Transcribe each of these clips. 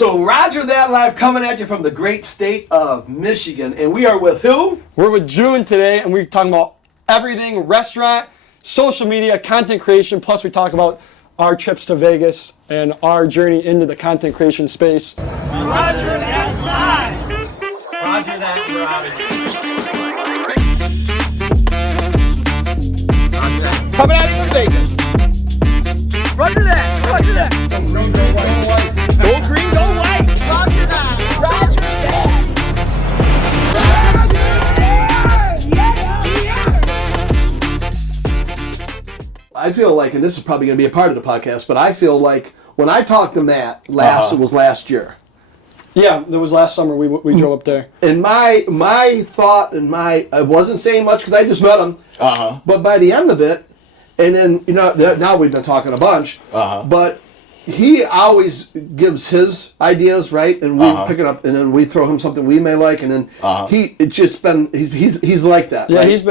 So Roger That Live coming at you from the great state of Michigan. And we are with who? We're with June today, and we're talking about everything, restaurant, social media, content creation, plus we talk about our trips to Vegas and our journey into the content creation space. Roger That Live! Roger That Live. Coming out of you, Vegas. Roger that! Roger that! Go green, go white. Roger that! Roger that! I feel like, and this is probably going to be a part of the podcast, but I feel like when I talked to Matt it was last year. Yeah, that was last summer we drove up there. And my thought and I wasn't saying much because I just met him. But by the end of it, and then now we've been talking a bunch. But he always gives his ideas, right? And we pick it up, and then we throw him something we may like, and then he's like that. Yeah, right? he's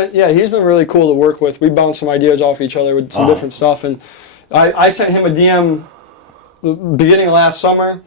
been really cool to work with. We bounce some ideas off each other with some different stuff, and I sent him a DM beginning of last summer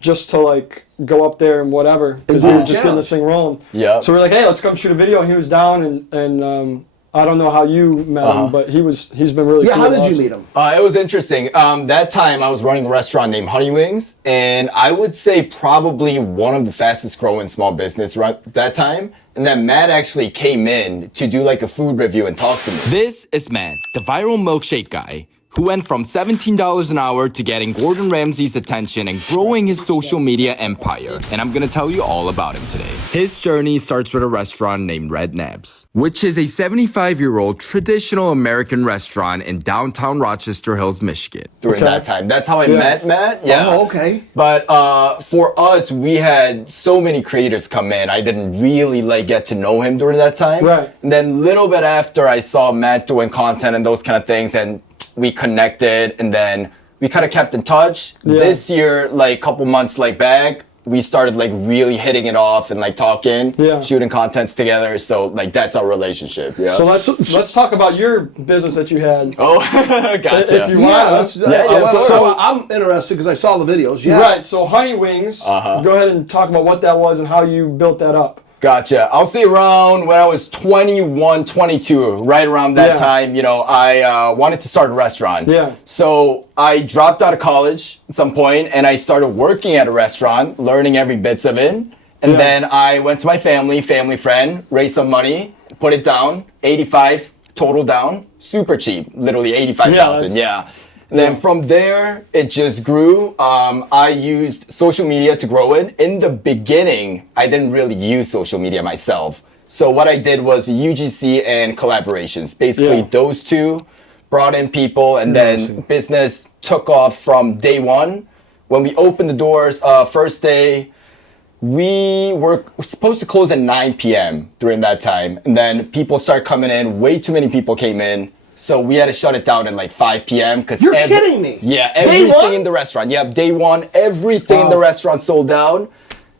just to like go up there and whatever, because we were just getting this thing rolling. Yeah. So we're like, hey, let's come shoot a video. He was down, and I don't know how you met him, but he's been really cool. Yeah, how did you meet him? It was interesting. That time I was running a restaurant named Honey Wings, and I would say probably one of the fastest growing small business at that time. And then Matt actually came in to do like a food review and talk to me. This is Matt, the viral milkshake guy, who went from $17 an hour to getting Gordon Ramsay's attention and growing his social media empire. And I'm gonna tell you all about him today. His journey starts with a restaurant named Red Nabs, which is a 75-year-old traditional American restaurant in downtown Rochester Hills, Michigan. During that time. That's how I met Matt. Yeah. Oh, okay. But for us, we had so many creators come in. I didn't really get to know him during that time. Right. And then a little bit after, I saw Matt doing content and those kind of things, and we connected, and then we kind of kept in touch. Yeah. This year, a couple months back, we started really hitting it off and talking, shooting contents together. So that's our relationship. Yeah. So let's talk about your business that you had. Oh, gotcha. If you want. So I'm interested because I saw the videos. Yeah. Right. So Honey Wings. Go ahead and talk about what that was and how you built that up. Gotcha. I'll say around when I was 21, 22, right around that time, I wanted to start a restaurant. Yeah. So I dropped out of college at some point and I started working at a restaurant, learning every bits of it. And then I went to my family friend, raised some money, put it down, 85 total down, super cheap, literally 85,000. Yeah. And then from there, it just grew. I used social media to grow it. In the beginning, I didn't really use social media myself. So what I did was UGC and collaborations. Basically, those two brought in people, and then business took off from day one. When we opened the doors, first day, we were supposed to close at 9 p.m. during that time. And then people started coming in. Way too many people came in. So we had to shut it down at 5 p.m. because You're kidding me. Yeah, everything in the restaurant. Yeah, day one, everything in the restaurant sold out.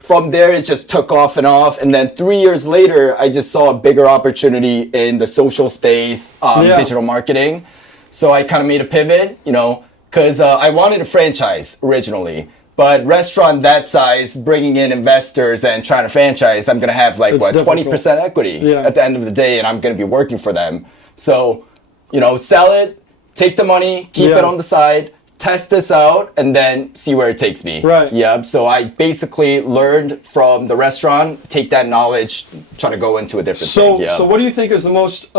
From there, it just took off. And then 3 years later, I just saw a bigger opportunity in the social space, digital marketing. So I kind of made a pivot, because I wanted a franchise originally. But restaurant that size, bringing in investors and trying to franchise, I'm going to have 20% equity at the end of the day, and I'm going to be working for them. So sell it, take the money, keep it on the side, test this out, and then see where it takes me. Right. Yeah. So I basically learned from the restaurant, take that knowledge, try to go into a different thing. Yeah. So what do you think is the most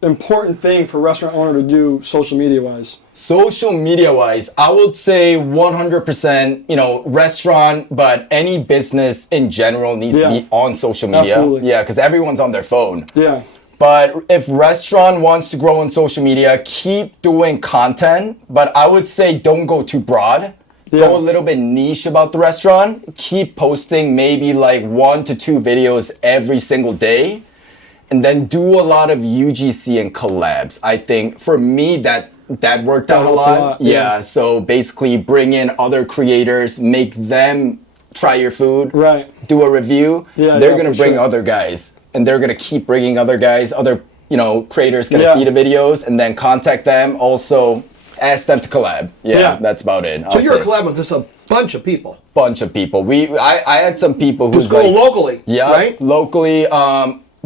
important thing for a restaurant owner to do social media wise? Social media wise, I would say 100%, restaurant, but any business in general needs to be on social media. Absolutely. Yeah, because everyone's on their phone. Yeah. But if restaurant wants to grow on social media, keep doing content. But I would say don't go too broad. Go a little bit niche about the restaurant. Keep posting maybe 1 to 2 videos every single day. And then do a lot of UGC and collabs. I think for me that worked out a lot. Yeah. So basically bring in other creators, make them try your food. Right. Do a review. Yeah, they're going to bring other guys. And they're going to keep bringing other guys, other creators going to see the videos and then contact them. Also, ask them to collab. Yeah, that's about it. So you're a collab with just Bunch of people. Bunch of people. I had some people who's Just go like locally. Yeah, right. Locally.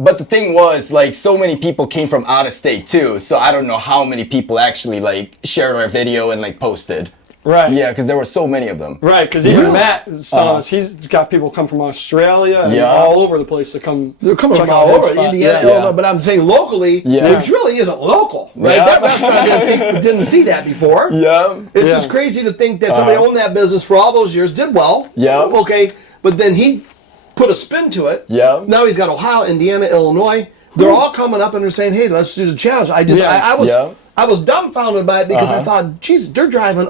But the thing was, like, so many people came from out of state too. So I don't know how many people actually like shared our video and like posted. Right. Yeah, because there were so many of them. Right, because even Yeah. Matt was telling us he's got people come from Australia and Yeah. all over the place to come. They're coming check from out all his over, spot. Indiana, Yeah. Illinois, but I'm saying locally, Yeah. which really isn't local, right? Yeah. That restaurant didn't see that before. Yeah. It's Yeah. just crazy to think that somebody owned that business for all those years, did well. Yeah. Okay, but then he put a spin to it. Yeah. Now he's got Ohio, Indiana, Illinois. They're all coming up and they're saying, "Hey, let's do the challenge." I was dumbfounded by it because I thought, "Geez, they're driving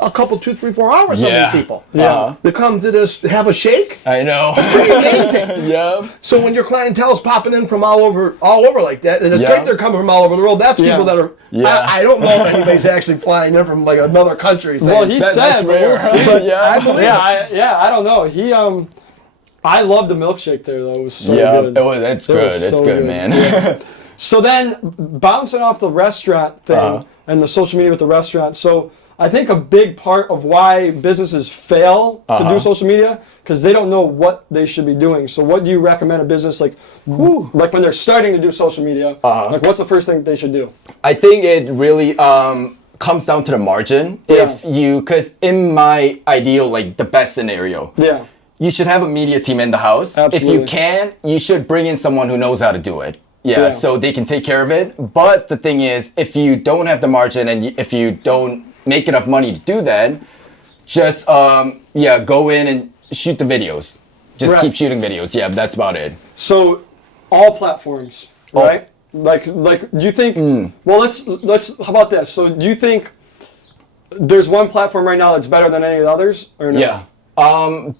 a couple, 2, 3, 4 hours." Some of Yeah. these people. Yeah. To come to this, have a shake. I know. Pretty amazing. Yeah. So when your clientele is popping in from all over like that, and it's Yeah. great they're coming from all over the world, that's Yeah. people that are. Yeah. I don't know if anybody's actually flying in from like another country. Saying, Well, he that, said, that's but we'll rare. see. But Yeah. I believe it. I don't know. He I loved the milkshake there though. It was so Yeah. good. It's It was good. It's so good, good. man. Yeah. So then, bouncing off the restaurant thing and the social media with the restaurant. So I think a big part of why businesses fail to do social media because they don't know what they should be doing. So what do you recommend a business like when they're starting to do social media? Like what's the first thing they should do? I think it really comes down to the margin. Yeah. Because in my ideal, like the best scenario, Yeah. you should have a media team in the house. Absolutely. If you can, you should bring in someone who knows how to do it. Yeah. So they can take care of it. But the thing is, if you don't have the margin and if you don't make enough money to do that, just go in and shoot the videos. Just Right. keep shooting videos. Yeah, that's about it. So all platforms, right? Like do you think well let's how about this? So do you think there's one platform right now that's better than any of the others or no? Yeah.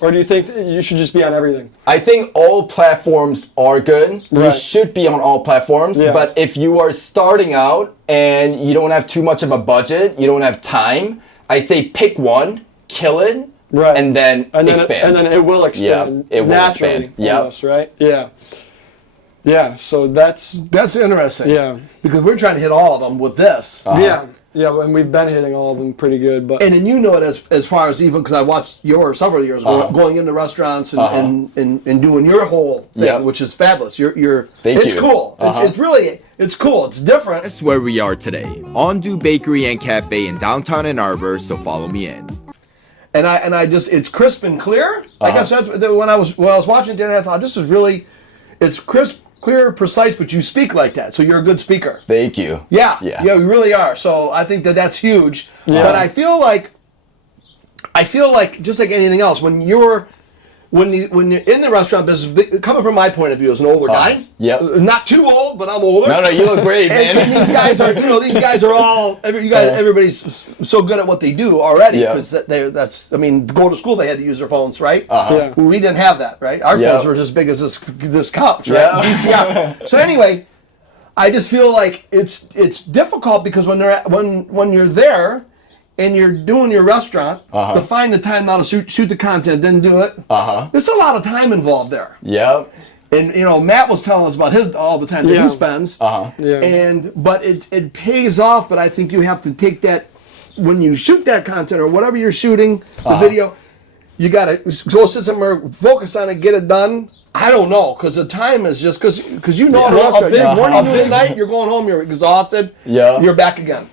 Or do you think you should just be on everything? I think all platforms are good. You Right. should be on all platforms. Yeah. But if you are starting out and you don't have too much of a budget, you don't have time, I say pick one, kill it, Right. and then And then expand. and then it will expand. Yeah, it will naturally, expand. Yep. almost, right? Yeah. Yeah, so that's That's interesting. yeah. Because we're trying to hit all of them with this. Yeah. Yeah, and we've been hitting all of them pretty good, but And then you know it as far as even because I watched your several years going into restaurants and doing your whole thing, Yeah. which is fabulous. You're Thank it's you. cool. It's really cool. It's different. That's where we are today. Ondu Bakery and Cafe in downtown Ann Arbor, so follow me in. And I just it's crisp and clear. I guess that's when I was watching dinner, I thought this is really it's crisp, clear, precise, but you speak like that, so you're a good speaker. Thank you. Yeah, Yeah. we really are. So I think that's huge. But I feel like just like anything else, when you're in the restaurant business, coming from my point of view as an older guy, yep. not too old, but I'm older. No, you look great, man. And these guys are all everybody's so good at what they do already Yeah. because go to school they had to use their phones, right? Yeah. We didn't have that, right? Our Yeah. phones were as big as this couch, right? Yeah. VCR. So anyway, I just feel like it's difficult because when you're there and you're doing your restaurant to find the time now to shoot the content, then do it. There's a lot of time involved there. Yep. And Matt was telling us about all the time that Yeah. he spends. Yeah. But it pays off. But I think you have to take that when you shoot that content or whatever you're shooting the video. You gotta go sit somewhere, focus on it, get it done. I don't know, because the time is just because in the restaurant, morning, noon, night, you're going home, you're exhausted. Yeah. You're back again.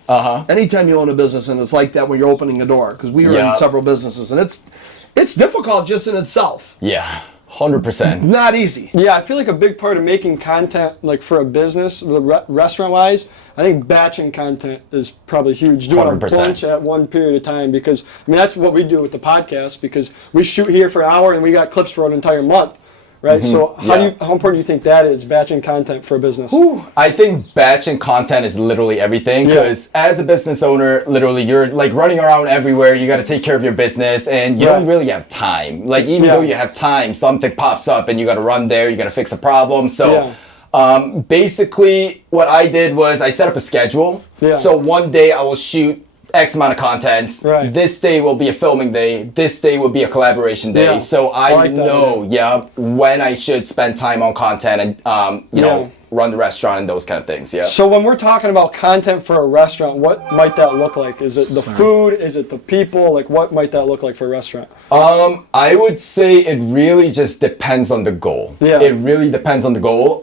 Anytime you own a business, and it's like that when you're opening a door, because we were in several businesses, and it's difficult just in itself. Yeah. 100%. Not easy. Yeah, I feel like a big part of making content, like for a business, restaurant-wise, I think batching content is probably huge. Doing 100%. a bunch at one period of time because, that's what we do with the podcast because we shoot here for an hour and we got clips for an entire month, right? So how important do you think that is, batching content for a business? I think batching content is literally everything because as a business owner, literally you're like running around everywhere. You got to take care of your business and you don't really have time. Like even though you have time, something pops up and you got to run there. You got to fix a problem. So basically what I did was I set up a schedule. So one day I will shoot X amount of content. Right. This day will be a filming day. This day will be a collaboration day. Yeah. So I like that, know, when I should spend time on content and, run the restaurant and those kind of things. Yeah. So when we're talking about content for a restaurant, what might that look like? Is it the food? Is it the people? Like, what might that look like for a restaurant? I would say it really just depends on the goal. Yeah. It really depends on the goal.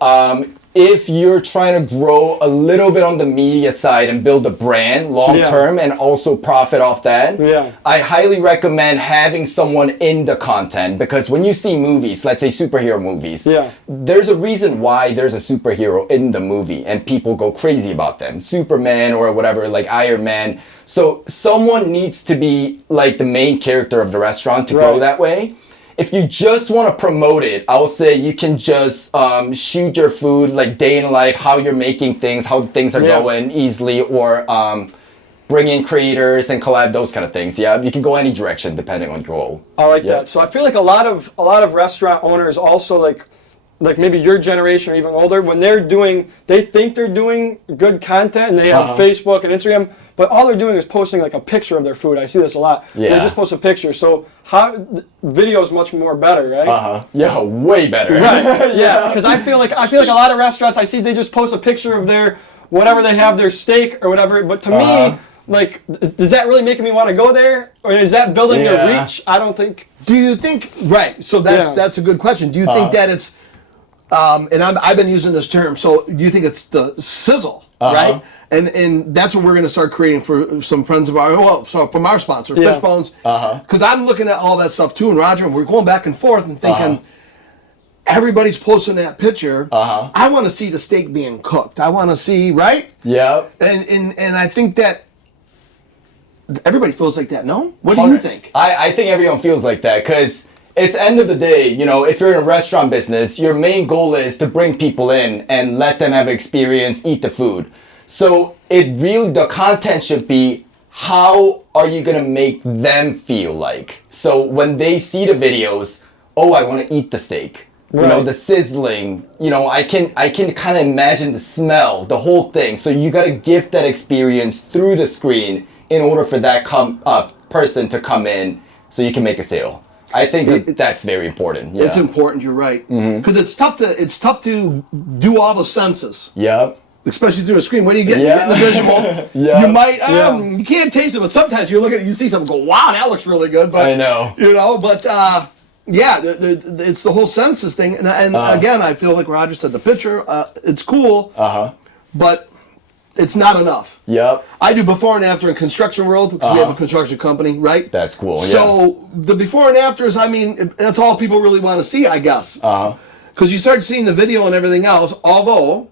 If you're trying to grow a little bit on the media side and build a brand long term and also profit off that, I highly recommend having someone in the content, because when you see movies, let's say superhero movies, there's a reason why there's a superhero in the movie and people go crazy about them. Superman or whatever, like Iron Man. So someone needs to be like the main character of the restaurant to grow that way. If you just want to promote it, I will say you can just shoot your food like day in life, how you're making things, how things are going easily, or bring in creators and collab, those kind of things. Yeah, you can go any direction depending on your goal. I like that. So I feel like a lot of restaurant owners also like maybe your generation or even older, when they think they're doing good content and they have Facebook and Instagram, but all they're doing is posting like a picture of their food. I see this a lot. Yeah. They just post a picture. So video is much more better, right? Yeah, way better. Right. Yeah, because I feel like a lot of restaurants I see, they just post a picture of their whatever they have, their steak or whatever. But to me, like, does that really make me want to go there, or is that building your reach? I don't think. Do you think So that's a good question. Do you think that it's and I've been using this term. So do you think it's the sizzle, right? And that's what we're going to start creating for some friends of ours. So from our sponsor, Fishbones, because I'm looking at all that stuff too. And Roger, and we're going back and forth and thinking, everybody's posting that picture. I want to see the steak being cooked. I want to see, right? Yeah. And I think that everybody feels like that. No? What do you think? I think everyone feels like that, because it's end of the day, you know, if you're in a restaurant business, your main goal is to bring people in and let them have experience, eat the food. So the content should be, how are you gonna make them feel like? So when they see the videos, oh, I wanna eat the steak. You know, the sizzling, you know, I can kind of imagine the smell, the whole thing. So you gotta give that experience through the screen in order for that person to come in so you can make a sale. I think that's very important. Yeah. It's important. You're right, because it's tough to do all the senses. Yep. Especially through a screen. What do you get? You get the visual. You might. You can't taste it, but sometimes you look at it, you see something, go, wow, that looks really good. But I know. You know, but it's the whole senses thing. And again, I feel like Roger said, the picture, it's cool. But it's not enough. Yep. I do before and after in construction world, because we have a construction company, right? That's cool, yeah. So the before and afters, I mean, that's all people really want to see, I guess. Because you start seeing the video and everything else, although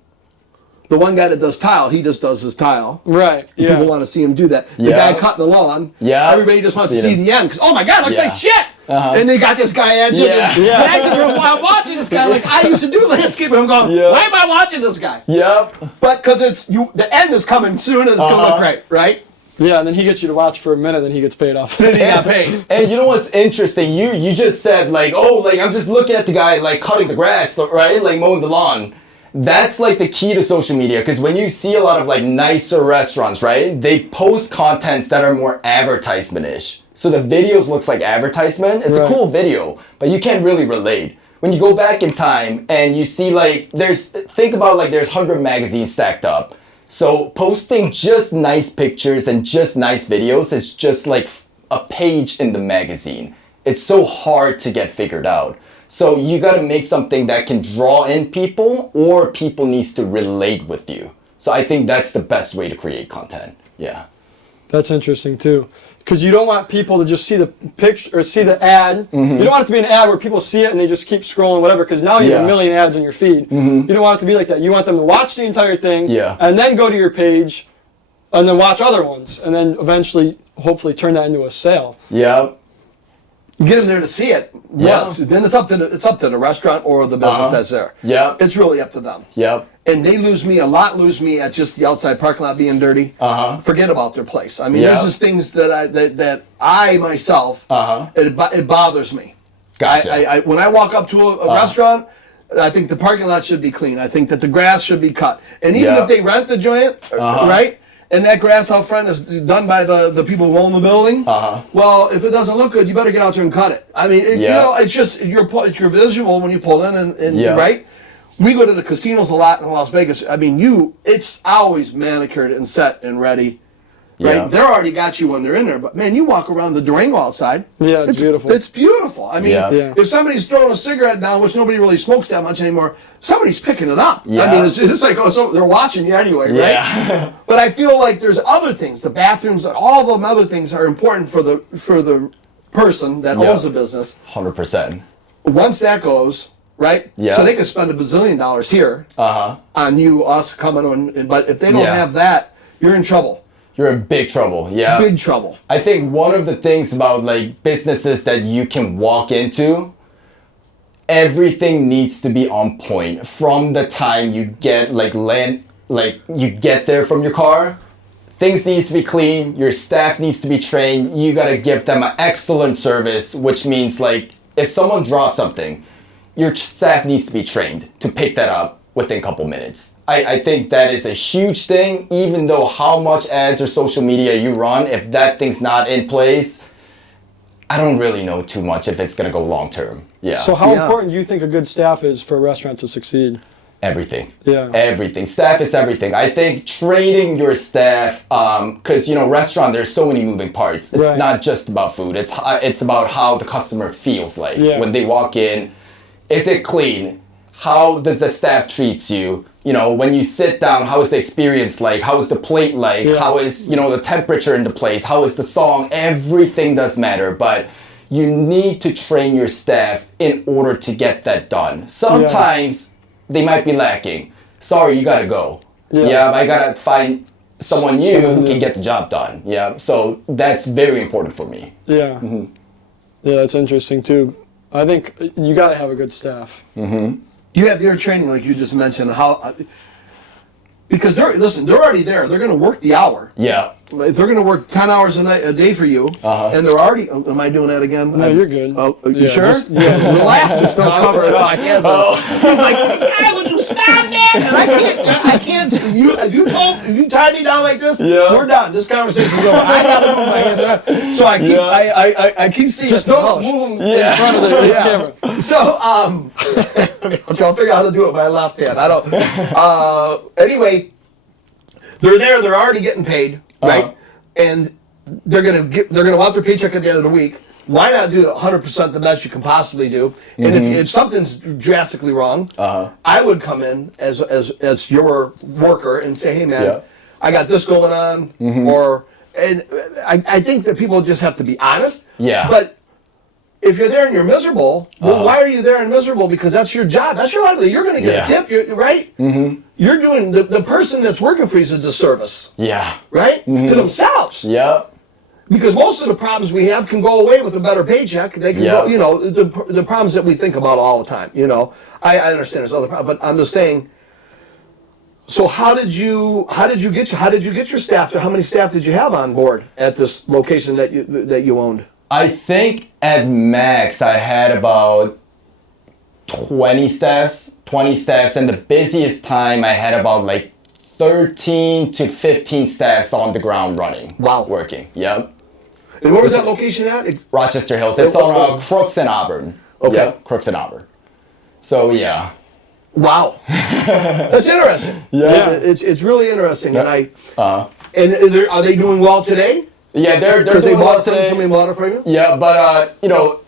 the one guy that does tile, he just does his tile. Right, yeah. People want to see him do that. The guy cutting the lawn, everybody just wants to see the end, because, oh my God, it looks like shit! And they got this guy edging. I'm watching this guy like I used to do landscaping. I'm going, why am I watching this guy? Yep. But because the end is coming soon and it's going to look great, right? Yeah, and then he gets you to watch for a minute, then he gets paid off. Then he got paid. And you know what's interesting? You just said like, oh, like I'm just looking at the guy like cutting the grass, right? Like mowing the lawn. That's like the key to social media, because when you see a lot of like nicer restaurants, right? They post contents that are more advertisement-ish. So the videos looks like advertisement. It's a cool video, but you can't really relate. When you go back in time and you see like think about like there's 100 magazines stacked up. So posting just nice pictures and just nice videos is just like a page in the magazine. It's so hard to get figured out. So you got to make something that can draw in people, or people needs to relate with you. So I think that's the best way to create content. Yeah. That's interesting too, because you don't want people to just see the picture or see the ad. You don't want it to be an ad where people see it and they just keep scrolling, whatever. Because now you have a million ads in your feed. You don't want it to be like that. You want them to watch the entire thing, and then go to your page, and then watch other ones, and then eventually, hopefully, turn that into a sale. Yeah. Get them there to see it. Yes. Then it's up to the restaurant or the business that's there. Yeah. It's really up to them. Yep. And they lose me at just the outside parking lot being dirty. Forget about their place. I mean, there's just things that I myself, it bothers me. Gotcha. When I walk up to a restaurant, I think the parking lot should be clean. I think that the grass should be cut. And even if they rent the joint, right? And that grass out front is done by the people who own the building. Well, if it doesn't look good, you better get out there and cut it. I mean, you know, it's just your visual when you pull in and right. we go to the casinos a lot in Las Vegas. I mean, it's always manicured and set and ready. Right? Yeah. They're already got you when they're in there. But, man, you walk around the Durango outside. Yeah, it's beautiful. It's beautiful. I mean, Yeah. if somebody's throwing a cigarette down, which nobody really smokes that much anymore, somebody's picking it up. Yeah. I mean, it's like, so they're watching you anyway, right? Yeah. But I feel like there's other things. The bathrooms, all of them other things are important for the person that owns the business. 100%. Once that goes, right? Yeah. So they can spend $1 bazillion here on you, us coming on. But if they don't have that, you're in trouble. You're in big trouble, yeah. Big trouble. I think one of the things about like businesses that you can walk into, everything needs to be on point from the time you get you get there from your car. Things needs to be clean, your staff needs to be trained, you gotta give them an excellent service, which means like if someone drops something, your staff needs to be trained to pick that up within a couple minutes. I think that is a huge thing, even though how much ads or social media you run, if that thing's not in place, I don't really know too much if it's gonna go long term. Yeah. So how important do you think a good staff is for a restaurant to succeed? Everything. Yeah. Everything. Staff is everything. I think training your staff, because restaurant, there's so many moving parts. It's not just about food. It's about how the customer feels like when they walk in. Is it clean? How does the staff treats you? When you sit down, how is the experience like? How is the plate like? How is, the temperature in the place? How is the song? Everything does matter, but you need to train your staff in order to get that done. Sometimes they might be lacking. Sorry, you gotta go. Yeah, I gotta find someone new who can get the job done. Yeah, so that's very important for me. Yeah. Mm-hmm. Yeah, that's interesting too. I think you gotta have a good staff. Mm-hmm. You have your training, like you just mentioned, because they're already there. They're going to work the hour. Yeah. If they're going to work 10 hours a day for you, and they're already, am I doing that again? No, you're good. Oh, you sure? Just relax, just don't cover it up. He's like, "Hey, would you stop that?" And I can't. If you tie me down like this, we're done. This conversation's over. I gotta move my hands around. So I keep seeing. Just don't move them in front of the camera. So okay, I'll figure out how to do it with my left hand. I don't. Anyway, they're there. They're already getting paid, right? And they're gonna want their paycheck at the end of the week. Why not do 100% the best you can possibly do? And if something's drastically wrong, I would come in as your worker and say, "Hey, man, I got this going on," and I think that people just have to be honest. Yeah. But if you're there and you're miserable, well, why are you there and miserable? Because that's your job. That's your livelihood. You're going to get a tip, right? Mm-hmm. You're doing the person that's working for you is a disservice. Yeah. Right? To themselves. Yeah. Because most of the problems we have can go away with a better paycheck. They can go, the problems that we think about all the time. I understand there's other problems, but I'm just saying. So how did you get your staff? How many staff did you have on board at this location that you owned? I think at max I had about 20 staffs, and the busiest time I had about like 13 to 15 staffs on the ground running. Wow. Working. Yep. And where was that location at? Rochester Hills. It's on Crooks and Auburn. Okay. Yep, Crooks and Auburn. So yeah. Wow. That's interesting. Yeah. It's really interesting. Yeah. And are they doing well today? Yeah, they're doing well today. Somebody bought it for you? Yeah, but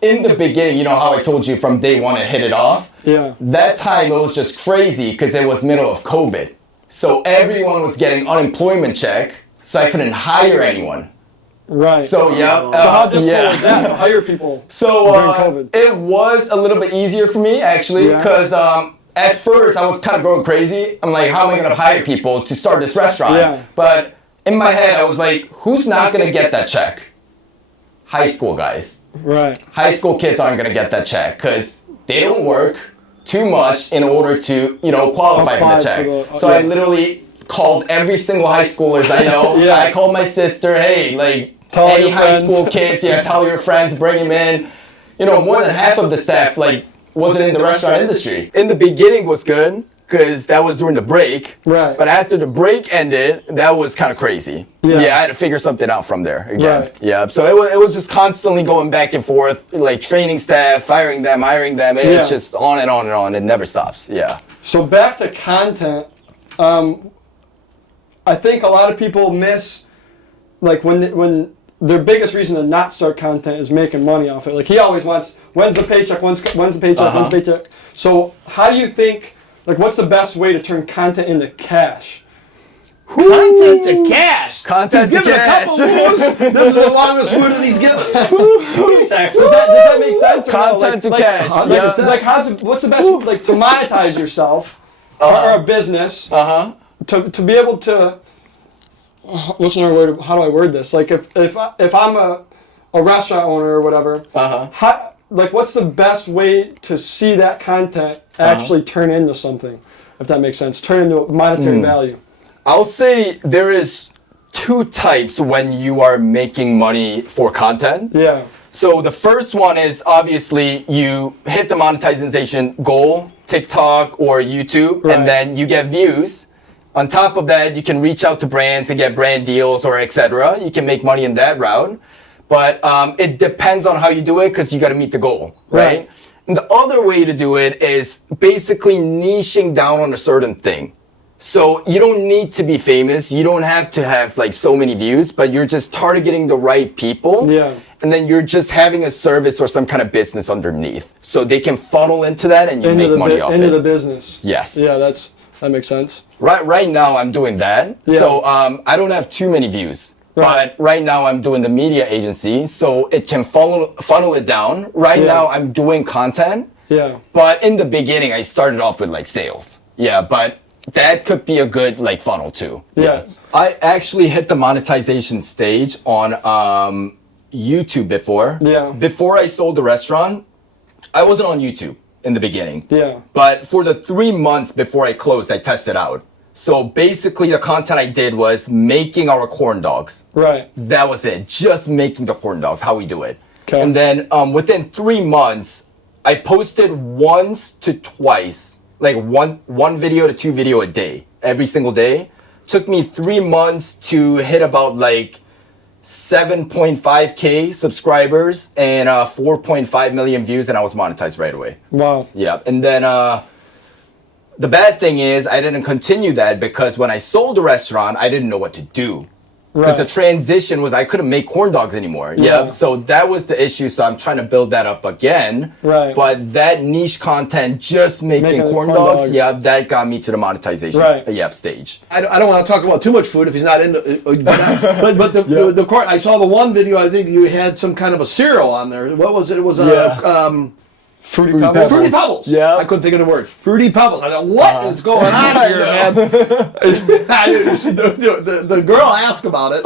in the beginning, how I told you from day one it hit it off? Yeah. That time it was just crazy because it was middle of COVID. So everyone was getting unemployment check, so I couldn't hire anyone. Right. So yeah. So how difficult was that to hire people during COVID? It was a little bit easier for me actually because at first I was kind of going crazy. I'm like, how am I going to hire people to start this restaurant? Yeah. But in my head, I was like, who's not going to get that check? High school guys. Right. High school kids aren't going to get that check because they don't work too much in order to, qualify for the check. So I literally called every single high schoolers I know. I called my sister, hey, tell any high school kids, tell your friends, bring them in. More than half of the staff, wasn't in the restaurant industry. In the beginning was good, because that was during the break. Right. But after the break ended, that was kind of crazy. Yeah, I had to figure something out from there again. Right. Yeah, so it was just constantly going back and forth, training staff, firing them, hiring them. It's just on and on and on. It never stops. Yeah. So back to content. I think a lot of people miss, like when their biggest reason to not start content is making money off it. Like he always wants, when's the paycheck? When's the paycheck? When's the paycheck? So how do you think? Like, what's the best way to turn content into cash? Content to cash. Content He's to giving cash. a couple moves. This is the longest food that he's given. Does that make sense? Or no? Content to cash. Like what's the best like to monetize yourself or a business to be able to? What's another word? How do I word this? Like if I'm a restaurant owner or whatever, how, like what's the best way to see that content actually turn into something? If that makes sense, turn into monetary value. I'll say there is two types when you are making money for content. Yeah. So the first one is obviously you hit the monetization goal, TikTok or YouTube, Right. and then you get views. On top of that, you can reach out to brands and get brand deals or etc. You can make money in that route. But it depends on how you do it because you got to meet the goal, right? And the other way to do it is basically niching down on a certain thing. So you don't need to be famous. You don't have to have like so many views, but you're just targeting the right people. Yeah. And then you're just having a service or some kind of business underneath. So they can funnel into that and you make money off it. Into the business. Yes. Yeah, that makes sense. Right now I'm doing that. Yeah. So I don't have too many views. Right. But right now I'm doing the media agency, so it can funnel it down. Right now I'm doing content. Yeah. But in the beginning I started off with like sales. Yeah, but that could be a good like funnel too. Yeah. I actually hit the monetization stage on YouTube before. Yeah. Before I sold the restaurant, I wasn't on YouTube in the beginning. Yeah. But for the 3 months before I closed, I tested out. So basically the content I did was making our corn dogs. Right. That was it. Just making the corn dogs, how we do it. Okay. And then within 3 months, I posted once to twice, like one video to 2 video a day, every single day. Took me 3 months to hit about like 7.5K subscribers and 4.5 million views, and I was monetized right away. Wow. Yeah. And then the bad thing is I didn't continue that because when I sold the restaurant, I didn't know what to do. Because the transition was I couldn't make corn dogs anymore. Yeah. So that was the issue. So I'm trying to build that up again. Right. But that niche content, just making corn dogs, that got me to the monetization stage. I don't want to talk about too much food if he's not into but the corn, I saw the one video, I think you had some kind of a cereal on there. What was it? It was Fruity Pebbles. Pebbles. Fruity Pebbles. Yeah. I couldn't think of the word. Fruity Pebbles. I thought, what is going on here, man? the girl asked about it,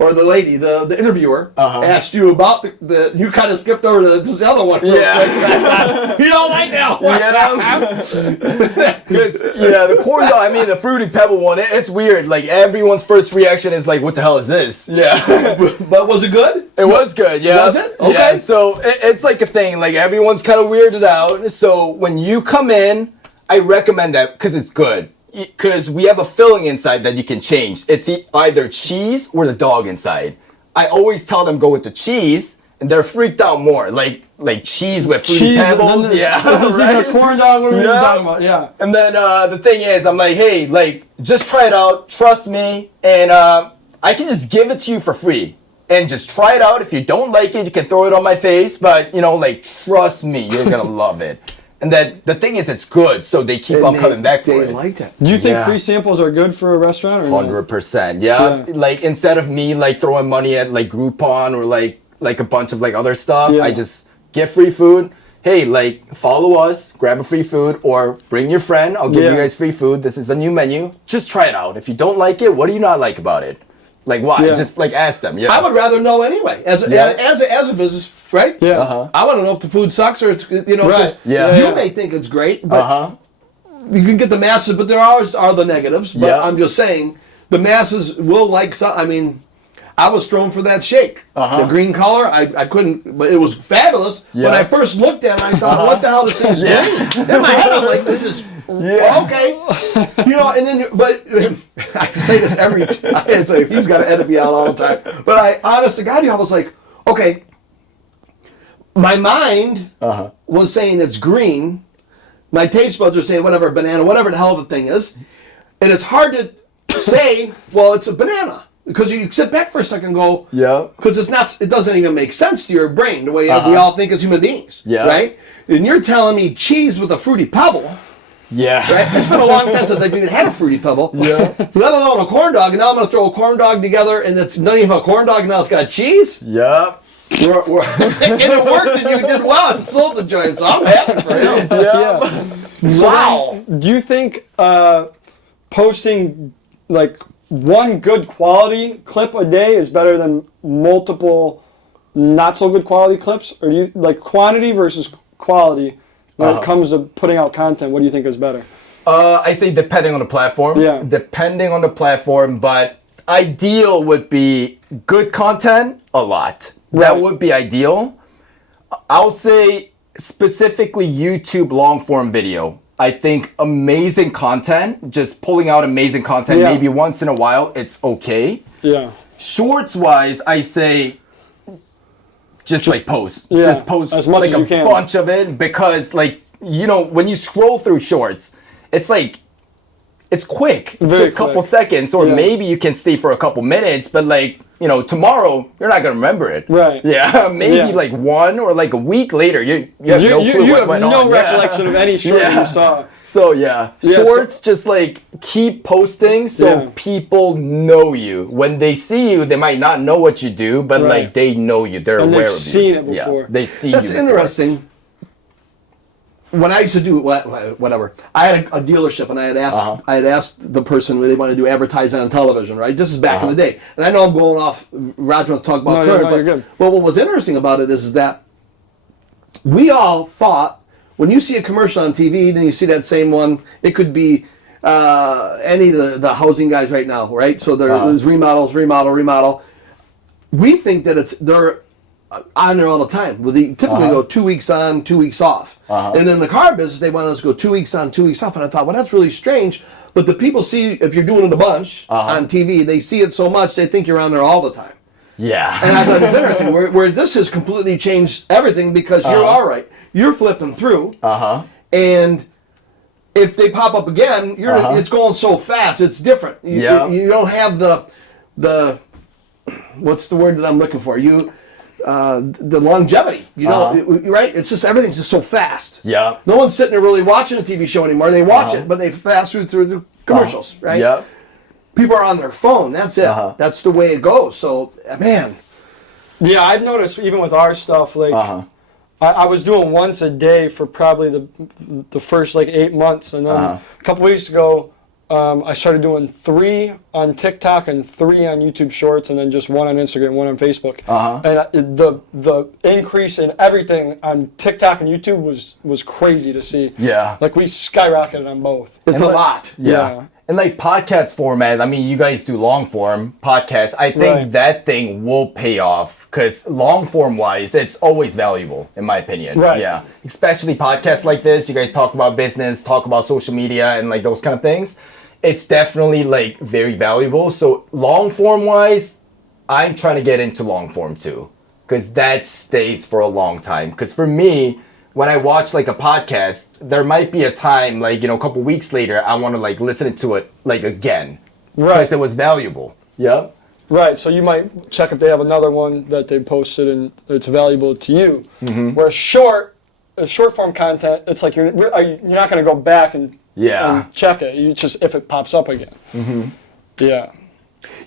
or the lady, the interviewer, asked you about the you kind of skipped over to the other one. Yeah. You don't like that one. The corn dog, I mean, the Fruity Pebble one, it's weird. Like, everyone's first reaction is like, what the hell is this? Yeah. But was it good? It was good, yeah. Was it? Okay. Yeah, so it's like a thing. Like, everyone's kind of weirded out. So when you come in, I recommend that because it's good. Because we have a filling inside that you can change. It's either cheese or the dog inside. I always tell them go with the cheese, and they're freaked out more. Like cheese with Fruity Pebbles. This is like a corn dog. What are we talking about? Yeah. And then the thing is, I'm like, hey, like, just try it out. Trust me. And I can just give it to you for free. And just try it out. If you don't like it, you can throw it on my face. But, like, trust me, you're going to love it. And then the thing is, it's good. So they keep on coming back for it. They liked it. Do you think free samples are good for a restaurant? Or 100%. Yeah. Like, instead of me, like, throwing money at, like, Groupon or, like a bunch of, like, other stuff, I just get free food. Hey, like, follow us, grab a free food, or bring your friend. I'll give you guys free food. This is a new menu. Just try it out. If you don't like it, what do you not like about it? Like, why? Yeah. Just, like, ask them. Yeah. I would rather know anyway, as a business, right? Yeah. I want to know if the food sucks or it's, 'cause you may think it's great, but you can get the masses, but there are the negatives. But I'm just saying, the masses will like some. I mean, I was thrown for that shake. The green color, I couldn't, but it was fabulous. When I first looked at it, I thought, what the hell is this green? In my head, I'm like, this is okay. And then, but I say this every time. So he's got to edit me out all the time. But honest to God, I was like, okay, my mind was saying it's green. My taste buds are saying whatever, banana, whatever the hell the thing is. And it's hard to say, well, it's a banana. Because you sit back for a second and go, Yeah. because it doesn't even make sense to your brain the way we all think as human beings. Yeah. Right? And you're telling me cheese with a fruity pebble. Yeah. Right? It's been a long time since I've even had a fruity pebble. Yeah. Let alone a corn dog. And now I'm going to throw a corn dog together and it's not even a corn dog. Now it's got cheese. Yep. And it worked and you did well and sold the joint. So I'm happy for him. Yeah. Wow. Do you think posting like one good quality clip a day is better than multiple not so good quality clips? Or do you like quantity versus quality when it comes to putting out content? What do you think is better? I say depending on the platform. Yeah. Depending on the platform, but ideal would be good content, a lot. That Right. would be ideal. I'll say specifically YouTube long form video. I think amazing content, just pulling out amazing content, Yeah. maybe once in a while, it's okay. Yeah. Shorts wise, I say just like post. Yeah, Just post as much like as you a can. bunch of it because like, you know, when you scroll through shorts, it's like, it's quick. It's Very just a couple quick. seconds, or Yeah. maybe you can stay for a couple minutes, but like, you know, tomorrow you're not gonna remember it. Right. Yeah. Maybe Yeah. like one or like a week later, you have no clue you what have went no on. Yeah. recollection of any short that Yeah. you saw. So yeah, Yeah, shorts just like keep posting so Yeah. people know you. When they see you, they might not know what you do, but Right. like they know you. They're And aware they've of you. seen it Yeah, before. they see That's you. before. interesting. When I used to do whatever, I had a dealership, and I had asked the person whether they want to do advertising on television. Right, this is back in the day, and I know I'm going off. Roger wants to talk about No, current, you're but good. well, what was interesting about it is that we all thought when you see a commercial on TV, then you see that same one. It could be any of the housing guys right now, right? So there's remodel. We think that they're on there all the time. Well, they typically go 2 weeks on, 2 weeks off. And in the car business, they want us to go 2 weeks on, 2 weeks off. And I thought, well, that's really strange. But the people see, if you're doing it a bunch on TV, they see it so much, they think you're on there all the time. Yeah. And I thought it's interesting, where this has completely changed everything because you're all right. You're flipping through. And if they pop up again, it's going so fast. It's different. You don't have the what's the word that I'm looking for? The longevity, right? It's just everything's just so fast. Yeah. No one's sitting there really watching a TV show anymore. They watch it, but they fast through the commercials, right? Yeah. People are on their phone. That's it. That's the way it goes. So, man. Yeah, I've noticed even with our stuff, like I was doing once a day for probably the first like 8 months, and then a couple weeks ago, I started doing 3 on TikTok and 3 on YouTube Shorts, and then just 1 on Instagram, 1 on Facebook. And the increase in everything on TikTok and YouTube was crazy to see. Yeah. Like we skyrocketed on both. It's a lot. Yeah. And like podcast format, I mean, you guys do long form podcasts. I think Right. that thing will pay off because long form wise, it's always valuable, in my opinion. Right. Yeah. Especially podcasts like this. You guys talk about business, talk about social media, and like those kind of things. It's definitely like very valuable. So long form wise, I'm trying to get into long form too, because that stays for a long time. Because for me, when I watch like a podcast, there might be a time like, a couple weeks later, I want to like listen to it like again. Right. Because it was valuable. Yep. Right, so you might check if they have another one that they posted and it's valuable to you. Whereas short form content, it's like you're not going to go back and check it. You just if it pops up again. Yeah.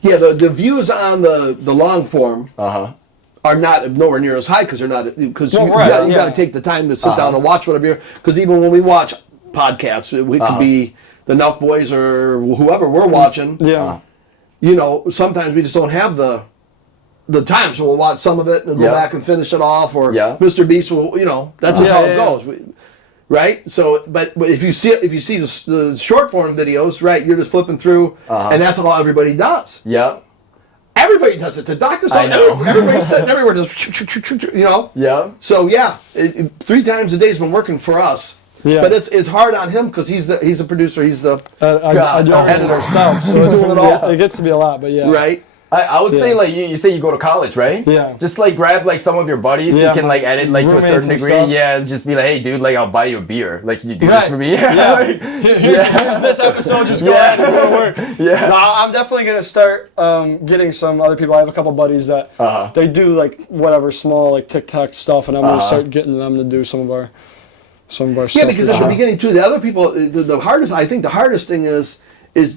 Yeah, the views on the long form are not nowhere near as high because they're not because you got to take the time to sit down and watch whatever. Because even when we watch podcasts, it could be the Nelk Boys or whoever we're watching. Yeah. Sometimes we just don't have the time, so we'll watch some of it and go back and finish it off. Or Mr. Beast will, that's just how it goes. Right. So, but if you see the short form videos, right, you're just flipping through, and that's all everybody does. Yep. Everybody does it. The doctors, I know. everybody's sitting everywhere, just Yeah. So 3 times a day has been working for us. Yeah. But it's hard on him because he's a producer. He's the I do our editor ourselves, so it gets to be a lot. But yeah. right. I would say like you say you go to college, right? Yeah. Just like grab like some of your buddies Yeah, you can like edit like to a roommates certain and degree. stuff. Yeah, and just be like, hey dude, like I'll buy you a beer. Like can you do Right. this for me? Yeah. Like, Here's this episode. Just go ahead and go to work. Yeah. No, I'm definitely gonna start getting some other people. I have a couple buddies that they do like whatever small like TikTok stuff, and I'm gonna start getting them to do some of our stuff. Yeah, because at the beginning too, the other people, the hardest, I think the hardest thing is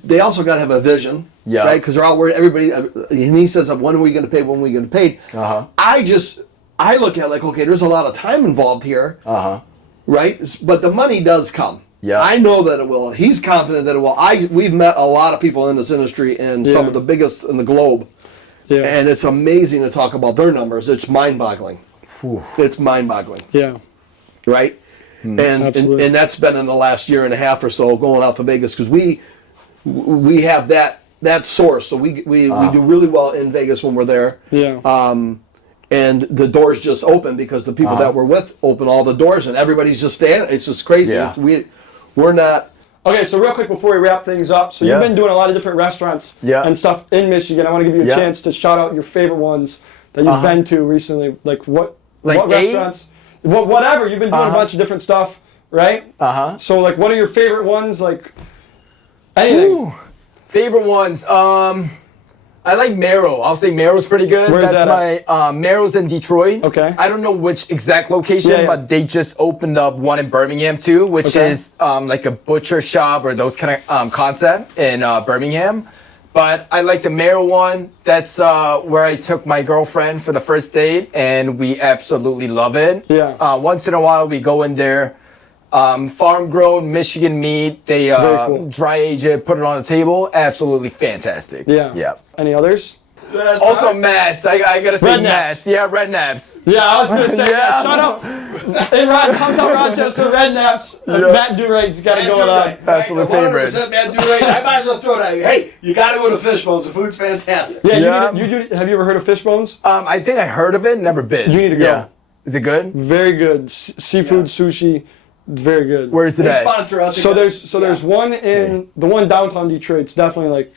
they also got to have a vision, Yeah. right? Because they're all worried. Everybody, and he says, when are we going to pay? When are we going to pay? I look at like, okay, there's a lot of time involved here, right? But the money does come. Yeah. I know that it will. He's confident that it will. We've met a lot of people in this industry and some of the biggest in the globe, and it's amazing to talk about their numbers. It's mind-boggling. It's mind-boggling. Yeah. Right? And that's been in the last year and a half or so going out to Vegas because we have that source, so we do really well in Vegas when we're there. Yeah. And the doors just open because the people that we're with open all the doors and everybody's just standing. It's just crazy. Yeah. We're not. Okay, so real quick before we wrap things up, so you've been doing a lot of different restaurants and stuff in Michigan. I want to give you a chance to shout out your favorite ones that you've been to recently. Like what restaurants? Whatever. You've been doing a bunch of different stuff, right? So like, what are your favorite ones? Like anything. Ooh. Favorite ones. I like Marrow. I'll say Marrow's pretty good. Where's That's that my Marrow's in Detroit. Okay. I don't know which exact location, but they just opened up one in Birmingham too, which is like a butcher shop or those kind of concept in Birmingham. But I like the Marrow one. That's where I took my girlfriend for the first date, and we absolutely love it. Yeah. Once in a while, we go in there. Farm-grown Michigan meat. They cool. dry age it, put it on the table. Absolutely fantastic. Yeah. Yeah. Any others? Also, Matt's. I gotta say Red Matt's. Yeah, Red Naps. Yeah, I was gonna say Yeah. shout out in hometown Rochester, Red Naps. Matt Duright's got it going on. Absolute favorite. 100% Matt Durant. I might as well throw that. Hey, you got to go to Fishbones. The food's fantastic. Yeah, you do. Have you ever heard of Fishbones? I think I heard of it, never been. You need to go. Yeah. Is it good? Very good. Seafood, sushi, very good. Where's it They at? sponsor us. So there's one in the one downtown Detroit's definitely like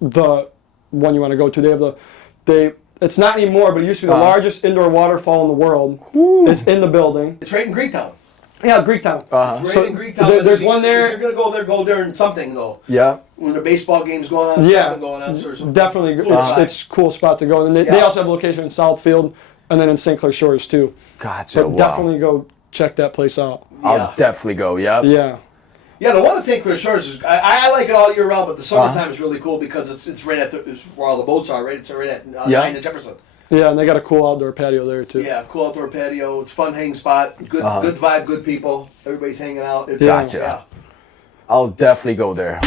the one you want to go to. It's not anymore, but it used to be the largest indoor waterfall in the world. It's in the building. It's right in Greektown. Yeah, Greektown. It's right in Greektown. There's one there. If you're gonna go there, go during something though. Yeah. When the baseball game's going on, Yeah, something going on. So some definitely. cool side. It's a cool spot to go. And they also have a location in Southfield and then in St. Clair Shores too. Gotcha. So Wow. definitely go check that place out. I'll definitely go. Yep. Yeah. Yeah, the one in St. Clair Shores is I like it all year round, but the summertime is really cool because it's right at it's where all the boats are. Right, it's right at 9 and Jefferson. Yeah, and they got a cool outdoor patio there too. Yeah, cool outdoor patio. It's fun hanging spot. Good vibe. Good people. Everybody's hanging out. It's, Gotcha. I'll definitely go there.